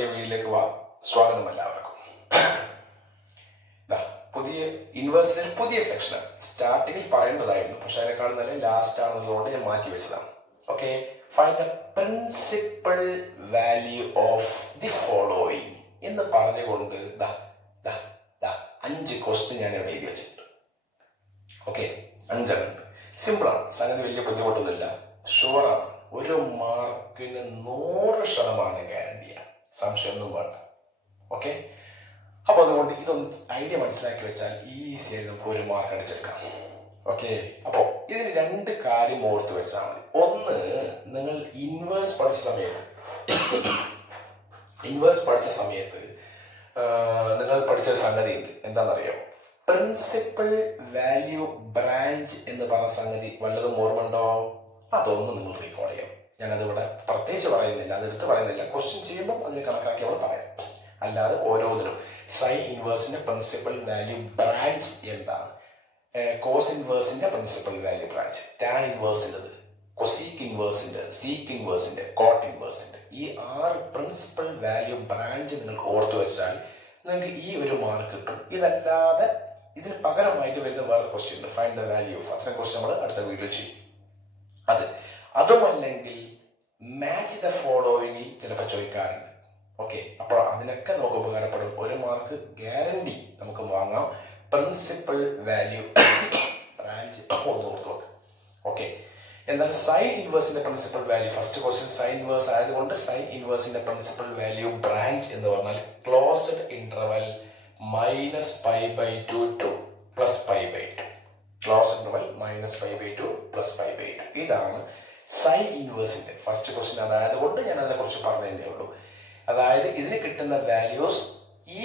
പുതിയ വീഡിയോയിലേക്ക് സ്വാഗതം എല്ലാവർക്കും. പുതിയ ഇൻവേഴ്സിന്റെ പുതിയ സെക്ഷൻ സ്റ്റാർട്ടിങ്ങിൽ പറയേണ്ടതായിരുന്നു, പക്ഷെ അതിനേക്കാളും നല്ല ലാസ്റ്റ് ആണെന്നതുകൊണ്ട് ഞാൻ മാറ്റി വെച്ചതാണ്. Okay, find the principal value of the following എന്ന് പറഞ്ഞുകൊണ്ട് 5 ക്വസ്റ്റ്യൻ ഞാൻ ഇവിടെ എഴുതി വെച്ചിട്ടുണ്ട്. ഓക്കെ, 5 സിമ്പിളാണ്, സംഗതി വലിയ ബുദ്ധിമുട്ടൊന്നുമില്ല, ഷുവറാണ്. 1 മാർക്കിന് 100% ഗ്യാരണ്ടിയാണ്, സംശയമൊന്നും വേണ്ട. ഓക്കെ, അപ്പോൾ അതുകൊണ്ട് ഇതൊന്ന് ഐഡിയ മനസ്സിലാക്കി വെച്ചാൽ ഈസി ആയി നമുക്ക് 1 മാർക്ക് അടിച്ചെടുക്കാം. ഓക്കെ, അപ്പോൾ ഇതിന് 2 കാര്യം ഓർത്ത് വെച്ചാൽ മതി. ഒന്ന്, നിങ്ങൾ ഇൻവേഴ്സ് പഠിച്ച സമയത്ത് നിങ്ങൾ പഠിച്ച സംഗതി ഉണ്ട്, എന്താണെന്നറിയോ? പ്രിൻസിപ്പൽ വാല്യൂ ബ്രാഞ്ച് എന്ന് പറഞ്ഞ സംഗതി വല്ലതും ഓർമ്മയുണ്ടോ? അതൊന്നും നിങ്ങൾ റീകോൾ ചെയ്യണം. ഞാനതിവിടെ പ്രത്യേകിച്ച് പറയുന്നില്ല, അതെടുത്ത് പറയുന്നില്ല. ക്വസ്റ്റ്യൻ ചെയ്യുമ്പോൾ അതിന് കണക്കാക്കി അവിടെ പറയാം. അല്ലാതെ ഓരോന്നിനും സൈൻ ഇൻവേഴ്സിന്റെ പ്രിൻസിപ്പൽ വാല്യൂ ബ്രാഞ്ച് എന്താണ്, കോസ് ഇൻവേഴ്സിന്റെ പ്രിൻസിപ്പൽ വാല്യൂ ബ്രാഞ്ച്, ടാൻ ഇൻവേഴ്സിൻ്റെത്, കൊസീക്ക് ഇൻവേഴ്സിന്റെ, സീക്ക് ഇൻവേഴ്സിന്റെ, കോട്ട് ഇൻവേഴ്സിന്റെ, ഈ 6 പ്രിൻസിപ്പൽ വാല്യൂ ബ്രാഞ്ച് നിങ്ങൾക്ക് ഓർത്തു വെച്ചാൽ നിങ്ങൾക്ക് ഈ 1 മാർക്ക് കിട്ടും. ഇതല്ലാതെ ഇതിന് പകരമായിട്ട് വരുന്ന വേറെ ക്വസ്റ്റ്യൻ ഉണ്ട്, ഫൈൻഡ് ദ വാല്യൂ ഓഫ്. അത്രയും ക്വസ്റ്റ്യൻ നമ്മൾ അടുത്ത വീഡിയോ ചെയ്യും. അതുമല്ലെങ്കിൽ മാച്ച് ദ ഫോളോയിങ്ങിൽ ചിലപ്പോൾ ചോദിക്കാറുണ്ട്. ഓക്കെ, അപ്പോൾ അതിനൊക്കെ നമുക്ക് ഉപകാരപ്പെടും. 1 മാർക്ക് ഗ്യാരണ്ടി നമുക്ക് വാങ്ങാം. പ്രിൻസിപ്പൽ വാല്യൂ ബ്രാഞ്ച് ഒന്ന് ഓർത്ത് വെക്കുക. ഓക്കെ, എന്നാൽ സൈൻ ഇൻവേഴ്സിന്റെ principal value, first question sine inverse ആയതുകൊണ്ട് സൈൻ ഇൻവേഴ്സിന്റെ പ്രിൻസിപ്പൽ വാല്യൂ ബ്രാഞ്ച് എന്ന് പറഞ്ഞാൽ closed interval -π/2 to +π/2. Close interval -π/2 +π/2. ഇതാണ് സൈൻ ഇൻവേഴ്സിന്റെ ഫസ്റ്റ് ക്വസ്റ്റ്യൻ. അതായത് കൊണ്ട് ഞാൻ അതിനെ കുറിച്ച് പറഞ്ഞതേ ഉള്ളൂ. അതായത് ഇതിന് കിട്ടുന്ന വാല്യൂസ് ഈ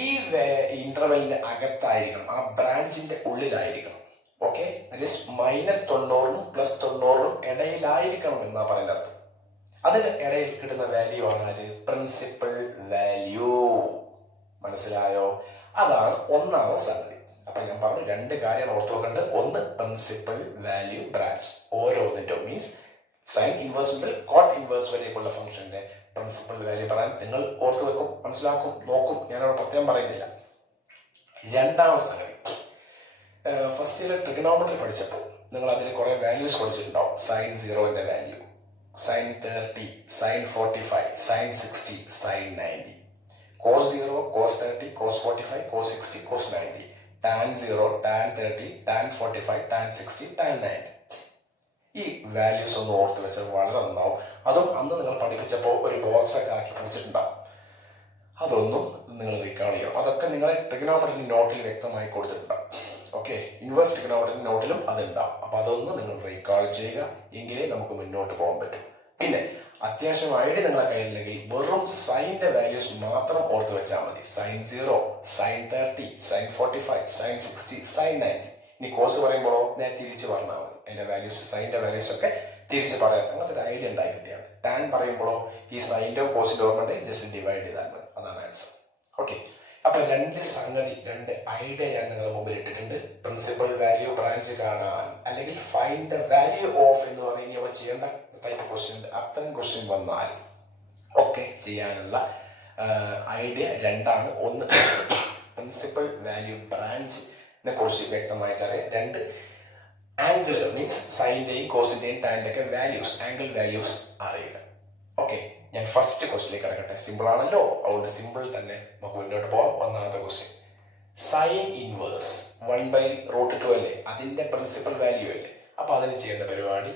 ഇന്റർവെലിന്റെ അകത്തായിരിക്കണം, ആ ബ്രാഞ്ചിന്റെ ഉള്ളിലായിരിക്കണം. ഓക്കെ, -90 +90 ഇടയിലായിരിക്കണം എന്നാ പറയുന്ന അർത്ഥം. അതിന് ഇടയിൽ കിട്ടുന്ന വാല്യൂ ആണ് പ്രിൻസിപ്പൽ വാല്യൂ. മനസ്സിലായോ? അതാണ് ഒന്നാമത്തെ സംഗതി. അപ്പൊ ഞാൻ പറഞ്ഞു 2 കാര്യം ഓർത്ത് വെക്കേണ്ടത്. ഒന്ന്, പ്രിൻസിപ്പൽ വാല്യൂ ബ്രാഞ്ച്. ഓരോന്നിന്റെ മീൻസ് സൈൻ ഇൻവേഴ്സ് മുതൽ കോട്ട് ഇൻവേഴ്സ് വരെയൊക്കെയുള്ള ഫംഗ്ഷന്റെ പ്രിൻസിപ്പൽ വാല്യൂ പറയാൻ നിങ്ങൾ ഓർത്ത് വെക്കും, മനസ്സിലാക്കും, നോക്കും. ഞാനവിടെ പ്രത്യേകം പറയുന്നില്ല. രണ്ടാമത്തെ സംഗതി, ഫസ്റ്റ് ഇയർ ട്രിഗണോമെട്രി പഠിച്ചപ്പോൾ നിങ്ങൾ അതിൽ കുറെ വാല്യൂസ് പഠിച്ചിട്ടുണ്ടാവും. sin 0ന്റെ value, sin 30, sin 45, sin 60, sin 90, cos 0, cos 30, cos 45, cos 60, cos 90, tan 0, tan 30, tan 45, tan 60, tan 90. ഈ വാല്യൂസ് ഒന്ന് ഓർത്ത് വെച്ചാൽ വളരെ നന്നാവും. അതും അന്ന് നിങ്ങൾ പഠിപ്പിച്ചപ്പോൾ ഒരു ബോക്സ് ഒക്കെ ആക്കി പഠിച്ചിട്ടുണ്ടാവും. അതൊന്നും നിങ്ങൾ റീകാൾ ചെയ്യണം. അതൊക്കെ നിങ്ങളെ ട്രിഗണോമെട്രി നോട്ടിൽ വ്യക്തമായി കൊടുത്തിട്ടുണ്ടാവും. ഓക്കെ, ഇൻവേഴ്സ് ട്രിഗണോമെട്രി നോട്ടിലും അതുണ്ടാവും. അപ്പൊ അതൊന്ന് നിങ്ങൾ റീകാൾ ചെയ്യുക, എങ്കിലേ നമുക്ക് മുന്നോട്ട് പോകാൻ പറ്റും. പിന്നെ അത്യാവശ്യം ഐഡിയ നിങ്ങളെ കയ്യിലുണ്ടെങ്കിൽ വെറും സൈൻ്റെ വാല്യൂസ് മാത്രം ഓർത്ത് വെച്ചാൽ മതി. sin 0, sin 30, sin 45, sin 60, sin 90. ഇനി കോസ് പറയുമ്പോഴോ ഞാൻ തിരിച്ച് പറഞ്ഞാൽ മതി. അതിന്റെ വാല്യൂസ്, സൈൻ്റെ വാല്യൂസ് ഒക്കെ തിരിച്ച് പറയാം. അങ്ങനത്തെ ഒരു ഐഡിയ ഉണ്ടായി കിട്ടിയാണ്. ടാൻ പറയുമ്പോഴോ ഈ സൈൻ്റെ കോസിന്റെ ഓർമ്മ ജസ്റ്റ് ഡിവൈഡ് ചെയ്താൽ മതി. അതാണ് ആൻസർ. ഓക്കെ, അപ്പൊ 2 സംഗതി, 2 ഐഡിയ ഞാൻ നിങ്ങളുടെ മുമ്പിൽ ഇട്ടിട്ടുണ്ട്. പ്രിൻസിപ്പൽ വാല്യൂ ബ്രാഞ്ച് കാണാൻ, അല്ലെങ്കിൽ ഫൈൻഡ് ദ വാല്യൂ ഓഫ് എന്ന് പറയുന്നത് നമ്മൾ ചെയ്യേണ്ട ടൈപ്പ് ക്വസ്റ്റ്യൻ. അത്തരം ക്വസ്റ്റ്യൻ വന്നാൽ ഒക്കെ ചെയ്യാനുള്ള ഐഡിയ 2ആണ്. ഒന്ന്, പ്രിൻസിപ്പൽ വാല്യൂ ബ്രാഞ്ചിനെ കുറിച്ച് വ്യക്തമായിട്ട് അറിയാം. 2, ആംഗിൾ മീൻസ് സൈന്റെയും കോസിന്റെയും ടാൻ്റെ ഒക്കെ വാല്യൂസ്, ആംഗിൾ വാല്യൂസ് അറിയുക. ഓക്കെ, ഞാൻ ഫസ്റ്റ് ക്വസ്റ്റിലേക്ക് കിടക്കട്ടെ. സിമ്പിൾ ആണല്ലോ, അതുകൊണ്ട് സിമ്പിൾ തന്നെ നമുക്ക് മുന്നോട്ട് പോകാം. ഒന്നാമത്തെ ക്വസ്റ്റ്യൻ, സൈൻ ഇൻവേഴ്സ് 1/√2 അല്ലേ, അതിന്റെ പ്രിൻസിപ്പൽ വാല്യൂ അല്ലേ. അപ്പൊ അതിന് ചെയ്യേണ്ട പരിപാടി,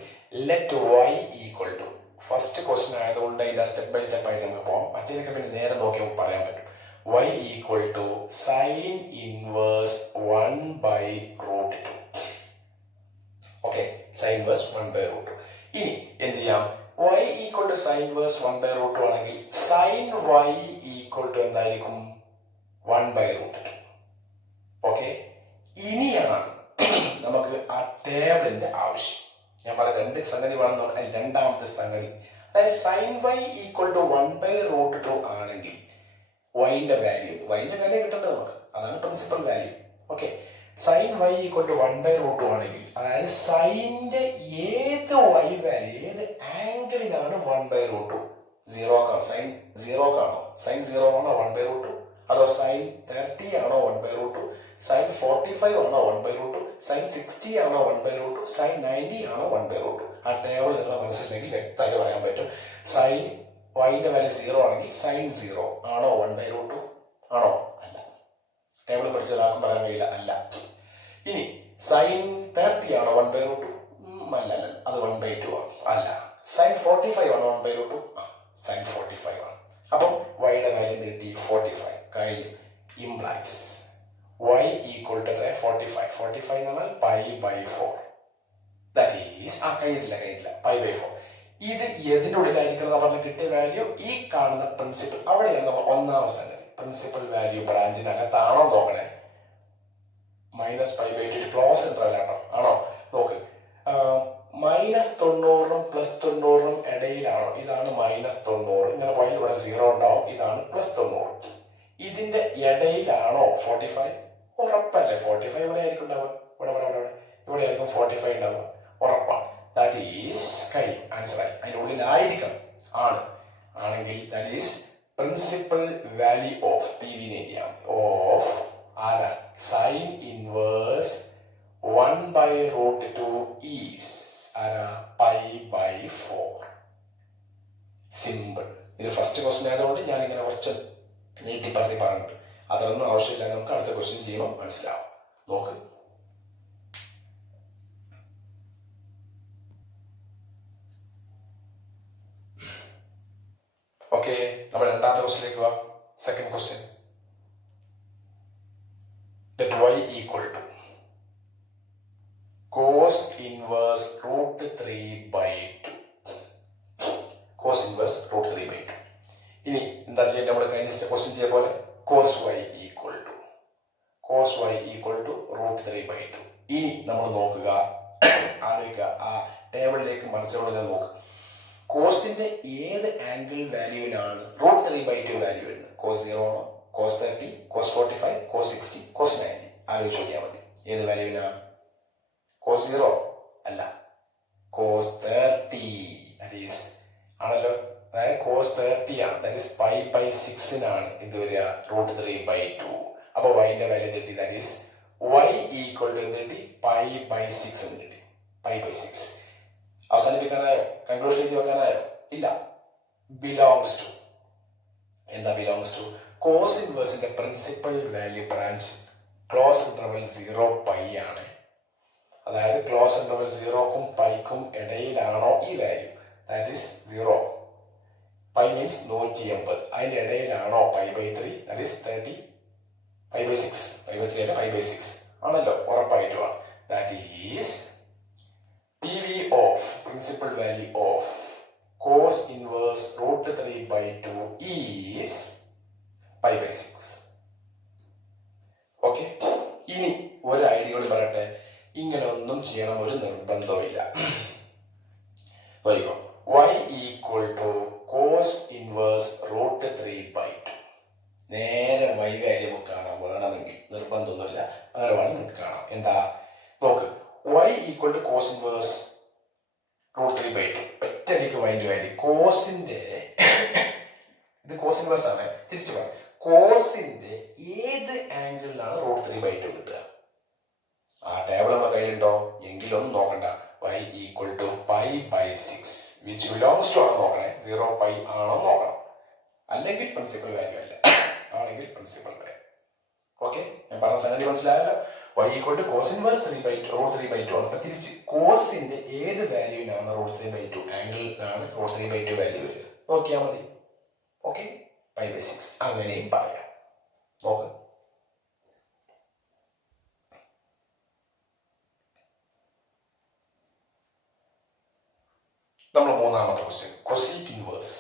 let y equal to, first question ആയതുകൊണ്ട് അതിന്റെ സ്റ്റെപ്പ് ബൈ സ്റ്റെപ്പ് ആയിട്ട് നമുക്ക് പോകാം. മറ്റേതൊക്കെ പിന്നെ നേരെ നോക്കി നമുക്ക് പറയാൻ പറ്റും. y equal to sine inverse 1/√2. Okay, sine inverse 1/√2. ഇനി എന്ത് ചെയ്യാം? y equal to sine inverse 1/√2 ആണെങ്കിൽ സൈൻ y ഈക്വൽ ടു എന്തായിരിക്കും? 1/√2. ഓക്കെ, ഇനിയാണ് നമുക്ക് ആ ടേബിളിന്റെ ആവശ്യം. ഞാൻ പറയാം 2 സംഗതി വേണമെന്നാണ്. അതിൽ രണ്ടാമത്തെ സംഗതി, അതായത് സൈൻ y ഈക്വൽ ടു 1/√2 ആണെങ്കിൽ വൈന്റെ വാല്യൂ കിട്ടേണ്ടത് നമുക്ക്, അതാണ് principal value. Okay, sine y equal to 1/√2 ആണെങ്കിൽ, അതായത് സൈനിന്റെ ഏത് y വാല്യൂ, ഏത് ആംഗിളിനാണ് 1/√2 സീറോക്കാണ്, സൈൻ സീറോക്കാണോ, സൈൻ 0 ആണോ 1/√2, അതോ സൈൻ 30 ആണോ 1/√2, സൈൻ 45 ആണോ 1/√2, സൈൻ 60 ആണോ 1/√2, സൈൻ 90 ആണോ 1/√2. ആ ടേബിൾ നിങ്ങൾ മനസ്സിലെങ്കിൽ വ്യക്തമായിട്ട് പറയാൻ പറ്റും. സൈൻ വൈൻ്റെ വാല്യൂ 0 ആണെങ്കിൽ സൈൻ 0 ആണോ 1/√2 ആണോ? അല്ല. ടേബിൾ പഠിച്ച ഒരാൾക്കും പറയാൻ കഴിയില്ല, അല്ല. ഇനി സൈൻ 30 ആണോ 1/√2? അല്ല, അത് 1/2 ആണ്. അല്ല. സൈൻ 45 ആണോ 1/√2? സൈൻ 45 ആണ്. അപ്പം വൈയുടെ വാല്യൂ കിട്ടി 45. കഴിഞ്ഞു. Implies y equal to 45. 45 എന്ന് പറഞ്ഞാൽ π/4. ദാറ്റ് ഈസ് കഴിഞ്ഞിട്ടില്ല π/4. ഇത് എതിനുള്ളിലായിരിക്കണം നമ്മൾ കിട്ടിയ വാല്യൂ. ഈ കാണുന്ന പ്രിൻസിപ്പൽ അവിടെയാണ് നമ്മൾ ഒന്നാമത്തെ സംഗതി. പ്രിൻസിപ്പൽ വാല്യൂ ബ്രാഞ്ചിനകത്താണോ നോക്കണേ. -π/2 ക്ലോസ് ഇന്റർവെൽ ആണോ നോക്ക്. -90 +90 ഇടയിലാണോ? ഇതാണ് -90. ഇങ്ങനെ പോയാൽ ഇവിടെ 0 ഉണ്ടാവും. ഇതാണ് +90. ഇതിന്റെ ഇടയിലാണോ 45? ഉറപ്പല്ലേ. 45 ഇവിടെ ആയിരിക്കും ഉണ്ടാവുക. ഇവിടെ ആയിരിക്കും 45 ഉണ്ടാവുക. ഉറപ്പാണ്. ദാറ്റ് ഈസ് ആൻസറായി. അതിനുള്ളിലായിരിക്കണം. ആണെങ്കിൽ that is principal value of PV നേടിയാണ് ഓഫ് ആരാ? സൈൻ ഇൻവേഴ്സ് 1/√2 ഈസ് ആരാ? π/4. സിമ്പിൾ. ഇത് ഫസ്റ്റ് ക്വസ്റ്റ്യൻ ആയതുകൊണ്ട് ഞാനിങ്ങനെ കുറച്ച് നീട്ടി പറഞ്ഞിട്ടുണ്ട്. അതൊന്നും ആവശ്യമില്ല. നമുക്ക് അടുത്ത ക്വസ്റ്റ്യൻ ചെയ്യുമ്പോൾ മനസ്സിലാവും. നോക്ക്. ഓക്കെ, നമ്മൾ രണ്ടാമത്തെ ക്വസ്റ്റ്യനിലേക്ക് പോവാം. Second question. Let y equal to cos inverse √3/2. cos inverse √3/2. ഇനി എന്താ ചെയ്യേണ്ടത്? നമ്മൾ കഴിഞ്ഞ ക്വസ്റ്റ്യൻ ചെയ്ത പോലെ cos y equal to √3/2. ഇനി നമ്മൾ നോക്കുക, ആലോചിക്കുക, ആ ടേബിളിലേക്ക് മനസ്സിലോടെ നോക്കുക. കോസിന്റെ ഏത് ആംഗിൾ വാല്യൂവിനാണ് √3/2 വാല്യൂ വരുന്നത്? cos 0 ആണോ, cos 30, cos 45, cos 60, cos 90? ആലോചിച്ച് നോക്കിയാൽ മതി. ഏത് വാല്യൂവിനാ? cos 0 അല്ല, cos 30 ആണല്ലോ. അതായത് cos 30 ആണ്. ദാറ്റ് ഈസ് π/6 ഇത് വരിക √3/2. അപ്പൊ വൈന്റെ വാല്യൂ കിട്ടി. That is y equal to കിട്ടി π/6 എന്ന് കിട്ടി. π/6 അവസാനിപ്പിക്കാനായോ? കൺക്ലൂഷൻ എഴുതി വെക്കാനായോ? ഇല്ല. Belongs to. എന്താ ബിലോങ്സ് ടു? കോസ് ഇൻവേഴ്സിന്റെ principal value branch close interval 0π ആണ്. അതായത് ക്ലോസ് ഇന്റർവെൽ 0ക്കും πക്കും ഇടയിലാണോ ഈ വാല്യൂ? That is 0. π മീൻസ് 180. അതിന്റെ ഇടയിലാണോ π/3? That is 30. π/6. π/3 അല്ല, π/6 ആണല്ലോ. ഉറപ്പായിട്ടുമാണ്. That is PV of principal value of cos inverse √3/2 is π/6. Okay, ഇനി ഒരു ഐഡിയ കൂടി പറയട്ടെ. ഇങ്ങനെ ഒന്നും ചെയ്യണം ഒരു നിർബന്ധമില്ല. y equal to cos inverse √3/2. നേരെ y വാല്യൂ നമുക്ക് കാണാൻ വേണമെങ്കിൽ നിർബന്ധമൊന്നുമില്ല. അങ്ങനെ വേണം നിങ്ങൾക്ക് കാണാം. എന്താ നോക്ക്. y equal to cos inverse √3/2. ഒറ്റയടിക്ക് വൈൻ്റെ വാല്യൂ കോസിന്റെ ഇത് cos ഇൻവേഴ്സ് ആണ്. തിരിച്ചു പറയാം. കോസിന്റെ ഏത് ആംഗിളിലാണ് √3/2 കിട്ടുക? ആ ടേബിൾ നമ്മുടെ കയ്യിലുണ്ടോ? എങ്കിലൊന്നും നോക്കണ്ട. y equal to π/6 which belongs to ആണോ നോക്കണേ. 0π ആണോ നോക്കണം. അല്ലെങ്കിൽ പ്രിൻസിപ്പൽ വാല്യൂ അല്ല, ആണെങ്കിൽ പ്രിൻസിപ്പൽ വാല്യൂ. ഓക്കെ, ഞാൻ പറഞ്ഞ സംഗതി മനസ്സിലായല്ലോ. y equal to cos inverse √3/2 ആണ്. അപ്പൊ തിരിച്ച് കോസിന്റെ ഏത് വാല്യൂവിനാണ് √3/2 ആംഗിളിനാണ് √3/2 വാല്യൂ വരിക നോക്കിയാൽ മതി. ഓക്കെ, π/6 അങ്ങനെയും പറയാം. നോക്ക്. നമ്മൾ മൂന്നാമത്തെ ക്വസ്റ്റ്യൻ കൊസീക് ഇൻവേഴ്സ്.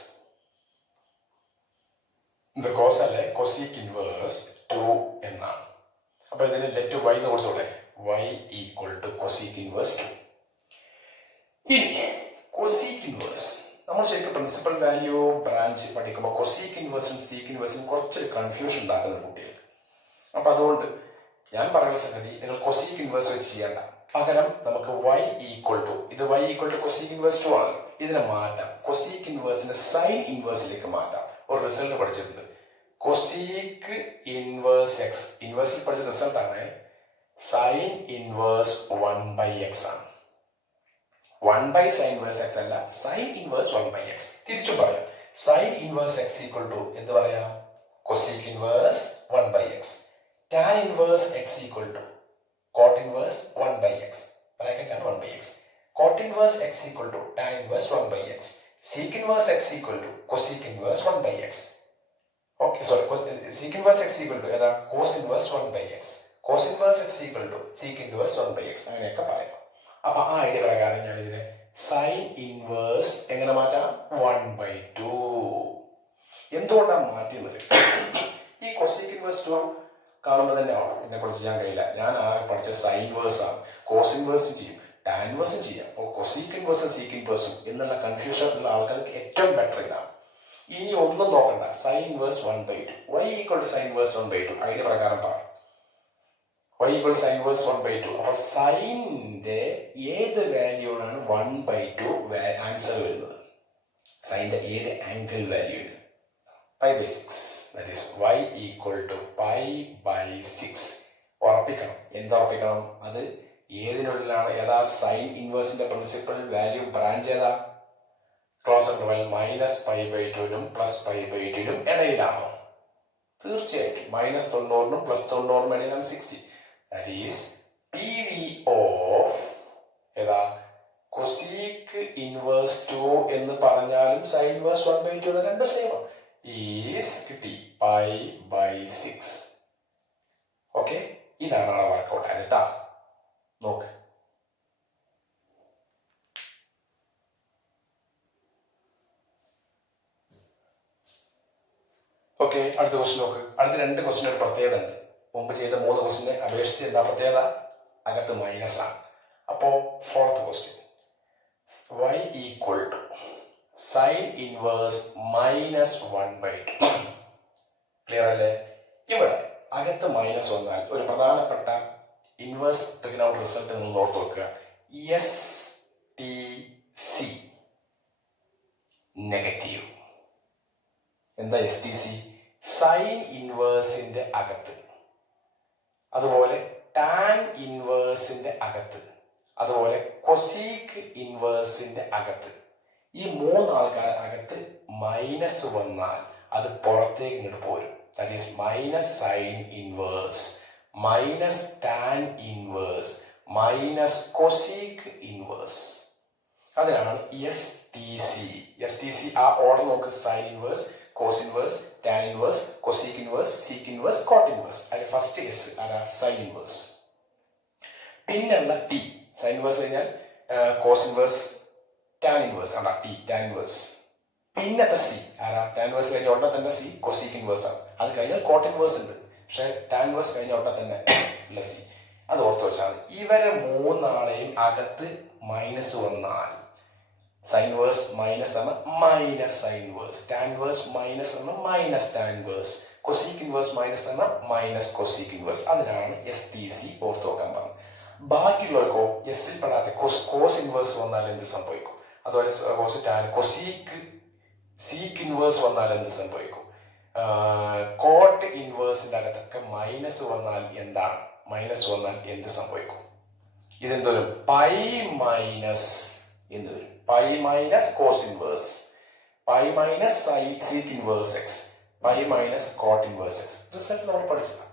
ഇത് കോസ് അല്ലേ, കൊസീക് ഇൻവേഴ്സ് 2 എന്നാണ്. അപ്പൊ ഇതിന് ലെറ്റ് y എന്ന് കൊടുത്തോടെ. y equal to cosec inverse 2. ഇനി കൊസീക് ഇൻവേഴ്സ് നമ്മൾ ശരിക്കും പ്രിൻസിപ്പൽ വാല്യൂ ബ്രാഞ്ച് പഠിക്കുമ്പോൾ കൊസീക് ഇൻവേഴ്സും സീക് ഇൻവേഴ്സും കുറച്ചൊരു കൺഫ്യൂഷൻ ഉണ്ടാക്കുന്ന കുട്ടികൾക്ക്. അപ്പൊ അതുകൊണ്ട് ഞാൻ പറയുന്ന സംഗതി നിങ്ങൾ കൊസീക് ഇൻവേഴ്സ് വെച്ച് ചെയ്യണ്ട. പകരം നമുക്ക് y ഈക്വൽ ടു, ഇത് y equal to cosec inverse 2 ആണ്. ഇതിനെ മാറ്റാം. കൊസീക് ഇൻവേഴ്സിന്റെ സൈൻ ഇൻവേഴ്സിലേക്ക് മാറ്റാം. ഒരു റിസൾട്ട് പഠിച്ചിട്ടുണ്ട്. കൊസീക് ഇൻവേഴ്സ് എക്സ്, ഇൻവേഴ്സിൽ പഠിച്ച റിസൾട്ട് ആണ് സൈൻ ഇൻവേഴ്സ് 1/x ആണ്. 1/sin ഇൻവേഴ്സ് എക്സ് അല്ല, സൈൻ ഇൻവേഴ്സ് 1/x. തിരിച്ചു പറയാം. Sine inverse X equal to എന്ത് പറയാം? Cosec inverse 1/x. Tan inverse X equal to cot inverse 1/x. Bracket and 1/x. Cot inverse x equal to tan inverse 1/x. Sec inverse x equal to cosec inverse 1/x. Okay, sorry. Sec inverse x equal to cos inverse 1/x. Cos inverse x equal to sec inverse 1/x. അങ്ങനെയൊക്കെ പറയാം. അപ്പൊ ആ idea പ്രകാരം ഞാൻ ഇതിനെ sine inverse എങ്ങനെ മാറ്റാം? 1/2. എന്തുകൊണ്ടാണ് മാറ്റിയത്? ഈ കൊസീക് ഇൻവേഴ്സ് 2 കാണുമ്പോൾ തന്നെ എന്നെ കൊണ്ട് ചെയ്യാൻ കഴിയില്ല. ഞാൻ ആകെ പഠിച്ച സൈൻ ഇൻവേഴ്സ് ആണ്. കോസ് ഇൻവേഴ്സും ചെയ്യും, ടാൻ ഇൻവേഴ്സും ചെയ്യാം. അപ്പോൾ കൊസീക് ഇൻവേഴ്സും സീക്ക് ഇൻവേഴ്സും എന്നുള്ള കൺഫ്യൂഷൻ ഉള്ള ആൾക്കാർക്ക് ഏറ്റവും ബെറ്റർ ഇതാണ്. ഇനി ഒന്നും നോക്കണ്ട. Sine inverse 1/2. y equal to sine inverse 1/2. Idea പ്രകാരം പറയാം. y equal to sine inverse 1/2. അപ്പൊ സൈനിന്റെ ഏത് വാല്യൂ ആണ് 1/2 ആൻസർ വരുന്നത്? സൈനിന്റെ ഏത് angle value? π/6. That is y equal to π/6. ഉറപ്പിക്കണം. എന്തുറപ്പിക്കണം? അത് ഏതിനുള്ളിലാണ്? ഏതാ? സൈൻ ഇൻവേഴ്സിന്റെ പ്രിൻസിപ്പൽ വാല്യൂ ബ്രാഞ്ച് ഏതാ? ക്ലോസ് ഇന്റർവെൽ -π/2 +π/2 ഇടയിലാണോ? തീർച്ചയായിട്ടും. -90 +90 ഇടയിലാണ് 60. ദാറ്റ് ഈസ് PV ഓഫ് ഏതാ? കൊസീക് ഇൻവേഴ്സ് 2 എന്ന് പറഞ്ഞാലും സൈൻ ഇൻവേഴ്സ് 1/2 രണ്ട് സെയിം ഈസ് കിട്ടി π/6. ഓക്കെ, ഇതാണ് അവിടെ വർക്കൗട്ട് ആയത് കേട്ടാ. നോക്ക്. ഓക്കെ, അടുത്ത ക്വസ്റ്റ്യൻ നോക്ക്. അടുത്ത 2 ക്വസ്റ്റ്യൻ ഒരു പ്രത്യേകത ഉണ്ട്. മുമ്പ് ചെയ്ത 3 ക്വസ്റ്റ്യനെ അപേക്ഷിച്ച് എന്താ പ്രത്യേകത? അകത്ത് മൈനസ് ആണ്. അപ്പോ 4th question y equal to sine inverse -1/2. Clear അല്ലേ? ഇവിടെ അകത്ത് മൈനസ് വന്നാൽ ഒരു പ്രധാനപ്പെട്ട ഇൻവേഴ്സ് ട്രിഗണോമെട്രി റിസൾട്ട് നിങ്ങൾ ഓർത്ത് വെക്കുക. STC negative. എന്താ STC? സൈൻ ഇൻവേഴ്സിന്റെ അകത്ത്, അതുപോലെ ടാൻ ഇൻവേഴ്സിന്റെ അകത്ത്, അതുപോലെ കൊസീക് ഇൻവേഴ്സിന്റെ അകത്ത്. ഈ 3 ആൾക്കാർ അകത്ത് മൈനസ് വന്നാൽ അത് പുറത്തേക്ക് ഇങ്ങോട്ട് പോരും. That is minus sine inverse, minus tan inverse, minus cosec inverse. അതിനാണ് STC. STC ആ ഓർഡർ നോക്ക്. Sine inverse, cos inverse, tan inverse, cosec inverse, sec inverse, cot inverse. അതിൽ ഫസ്റ്റ് S ആരാ? Sine inverse. പിന്നെയുള്ള T. സൈൻ ഇൻവേഴ്സ് കഴിഞ്ഞാൽ cos inverse, tan inverse ആണ് T, tan inverse. പിന്നത്തെ C ആരാ? ടാൻ ഇൻവേഴ്സ് കഴിഞ്ഞ ഉടനെ തന്നെ C കൊസീക് ഇൻവേഴ്സ് ആണ്. അത് കഴിഞ്ഞാൽ കോട്ട് ഇൻവേഴ്സ് ഉണ്ട്. പക്ഷെ ടാൻ ഇൻവേഴ്സ് കഴിഞ്ഞ ഉടനെ തന്നെ ഉള്ള C. അത് ഓർത്ത് വെച്ചാൽ ഇവരെ 3 ആളെയും അകത്ത് മൈനസ് വന്നാൽ സൈൻ ഇൻവേഴ്സ് മൈനസ് ആണ് minus sine inverse, tan inverse minus ആണ് minus tan inverse, cosec inverse minus ആണ് മൈനസ് കൊസീക് ഇൻവേഴ്സ്. അതിനാണ് STC ഓർത്ത് വെക്കാൻ പറഞ്ഞത്. ബാക്കിയുള്ളവർക്കോ എസ്സിൽ പെടാത്ത കോസ് ഇൻവേഴ്സ് വന്നാൽ എന്ത് സംഭവിക്കും? അതുപോലെ cos tan, cosec sec inverse വന്നാൽ എന്ത് സംഭവിക്കും? കോട്ട് ഇൻവേഴ്സിന്റെ അകത്തൊക്കെ മൈനസ് വന്നാൽ എന്താണ്? മൈനസ് വന്നാൽ എന്ത് സംഭവിക്കും? ഇതെന്തോരും പൈ മൈനസ് എന്ത് വരും? Pi minus cos inverse, pi minus sec inverse X, pi minus cot inverse X. Result നമ്മൾ പഠിച്ചതാണ്.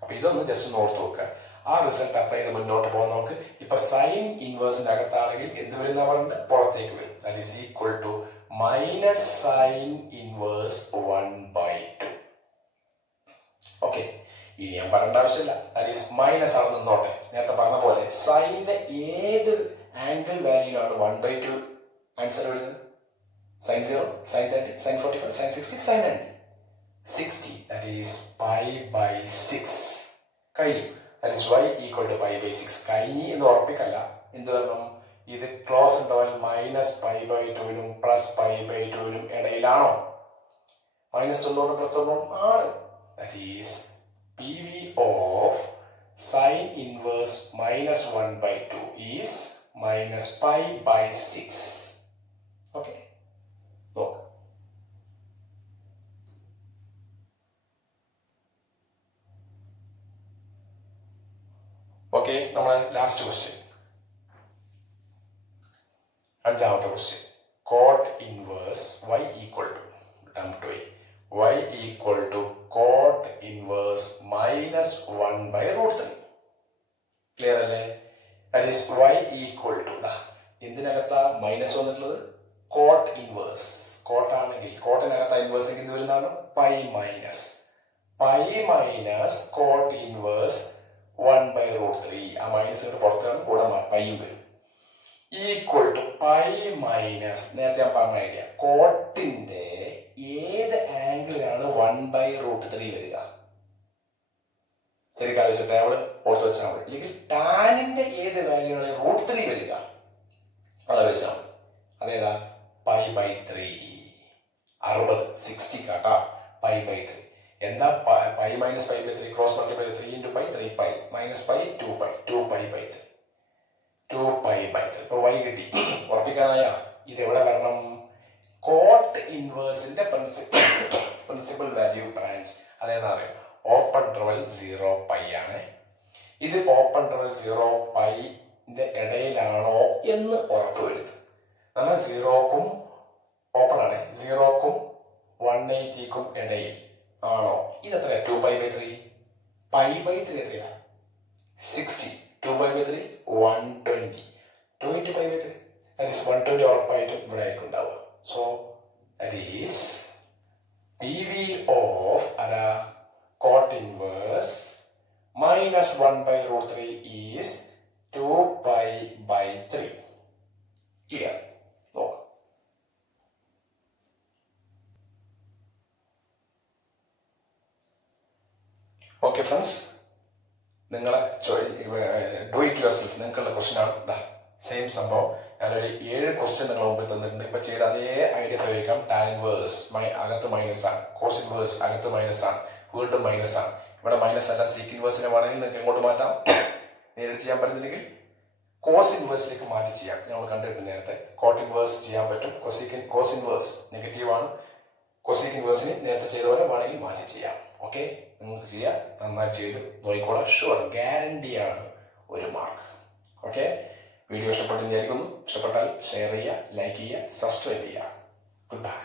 അപ്പൊ ഇതൊന്ന് ജസ്റ്റ് ഒന്ന് ഓർത്ത് നോക്കുക. ആ റിസൾട്ട് അപ്ലൈ ചെയ്ത് മുന്നോട്ട് പോകാൻ നമുക്ക്. ഇപ്പൊ സൈൻ ഇൻവേഴ്സിന്റെ അകത്താണെങ്കിൽ എന്ത് വരും? പറഞ്ഞിട്ട് പുറത്തേക്ക് വരും. That is equal to minus sine inverse 1/2. Okay, ഇനി ഞാൻ പറയേണ്ട ആവശ്യമില്ല. ദാറ്റ് ഈസ് മൈനസ് ആണ് നിന്നോട്ടെ. നേരത്തെ പറഞ്ഞ പോലെ സൈനിന്റെ ഏത് ആംഗിൾ വാല്യൂ ആണ് 1/2 ആൻസർ വരുന്നത്? Sine 0, sine 30, sine 45, sine 60, sine 90. 60. That is π/6. കഴിഞ്ഞു. That is y equal to π/6. കഴിഞ്ഞി എന്ന് ഉറപ്പിക്കല്ല. എന്ത് വരണം? ഇത് ക്ലോസ് ഇന്റർവെൽ -π/2 +π/2 ഇടയിലാണോ? -90 +90 ആണ്. That is PV of sin inverse -1/2 okay, നമ്മളെ ലാസ്റ്റ് ക്വസ്റ്റ്യൻ, അഞ്ചാമത്തെ question. Cot inverse y equal to y equal to cot inverse -1/√3. Clear അല്ലേ? That is y equal to, എന്തിനകത്താ മൈനസ് വന്നിട്ടുള്ളത്? Cot inverse. കോട്ടാണെങ്കിൽ കോട്ടിനകത്താ inverse എങ്കിൽ വരുന്നതാണ് പൈ മൈനസ് കോട്ട് ഇൻവേഴ്സ് 1/√3. ആ മൈനസ് പുറത്താണ്, കൂടെ പൈയും വരും. ഈക്വൽ ടു പൈ മൈനസ്, നേരത്തെ ഞാൻ പറഞ്ഞ ഐഡിയ, കോട്ടിന്റെ ഏത് ആംഗിളാണ് 1/√3 വരിക? ശരിക്കും ആലോചിച്ചു, ടേബിള് ഓർത്ത് വെച്ചാൽ മതി. അല്ലെങ്കിൽ ടാനിന്റെ ഏത് വാല്യൂ ആണ് √3 വരിക? അതാലോചിച്ചാൽ മതി. അതേതാ? π/3. 60 കാട്ടാ, π/3. എന്താ π മൈനസ് π/3? Cross multiply 3 × π 3π minus π 2π 2π/3. ഇപ്പൊ y കിട്ടി. ഉറപ്പിക്കാനായ ഇത് എവിടെ വരണം? കോട്ട് ഇൻവേഴ്സിന്റെ പ്രിൻസിപ്പൽ വാല്യൂ ബ്രാഞ്ച് അതേതാ അറിയാം? ഓപ്പൺ ഇന്റർവൽ 0π ആണ്. ഇത് ഓപ്പൺ ഇന്റർവൽ 0π ഇടയിലാണോ എന്ന് ഉറപ്പുവരുത്തും. എന്നാൽ 0ക്കും ഓപ്പൺ ആണ്, 0ക്കും 180ക്കും ഇടയിൽ ആണോ? ഇതെത്രയാ? 2π/3. π/3 എത്രയാ? 60. 2π/3 120. 2 × π/3 that is 120 ഉറപ്പായിട്ടും ഇവിടെ ആയിരിക്കും ഉണ്ടാവുക. So that is PV of cot inverse -1/√3 is 2π/3. Clear? നോക്കാം. ഓക്കെ ഫ്രണ്ട്സ്, നിങ്ങളെ ഡു ഇറ്റ് യുവർ സെൽഫ്, നിങ്ങൾക്കുള്ള ക്വസ്റ്റ്യൻ ആണ്. സെയിം സംഭവം ഞാനൊരു 7 ക്വസ്റ്റ്യൻ നിങ്ങളുടെ മുമ്പിൽ തന്നിട്ടുണ്ട്. ഇപ്പൊ ചെയ്ത അതേ ഐഡിയ പ്രയോഗിക്കാം. ടാൻ ഇൻവേഴ്സ് അകത്ത് മൈനസ് ആണ്, കോസ് ഇൻവേഴ്സ് അകത്ത് മൈനസ് ആണ്, വീണ്ടും മൈനസ് ആണ്. ഇവിടെ മൈനസ് അല്ല, സീക്ക് ഇൻവേഴ്സിനെ വേണമെങ്കിൽ നിങ്ങൾക്ക് എങ്ങോട്ട് മാറ്റാം? നേരിട്ട് ചെയ്യാൻ പറ്റുന്നില്ലെങ്കിൽ കോസ് ഇൻവേഴ്സിലേക്ക് മാറ്റി ചെയ്യാം. നമ്മൾ കണ്ടിട്ടുണ്ട് നേരത്തെ. കോട്ട് ഇൻവേഴ്സ് ചെയ്യാൻ പറ്റും. കോസ് ഇൻവേഴ്സ് നെഗറ്റീവ് ആണ്. കൊസീക്ക് ഇൻവേഴ്സിന് നേരത്തെ ചെയ്ത പോലെ വേണമെങ്കിൽ മാറ്റി ചെയ്യാം. ഓക്കെ, നിങ്ങൾക്ക് ചെയ്യാം. നന്നായി ചെയ്ത് നോക്കിക്കോളാം. ഷുവർ, ഗ്യാരണ്ടിയാണ് ഒരു മാർക്ക്. ഓക്കെ, വീഡിയോ ഇഷ്ടപ്പെട്ടെന്ന് വിചാരിക്കുന്നു. ഇഷ്ടപ്പെട്ടാൽ ഷെയർ ചെയ്യുക, ലൈക്ക് ചെയ്യുക, സബ്സ്ക്രൈബ് ചെയ്യുക. Good bye.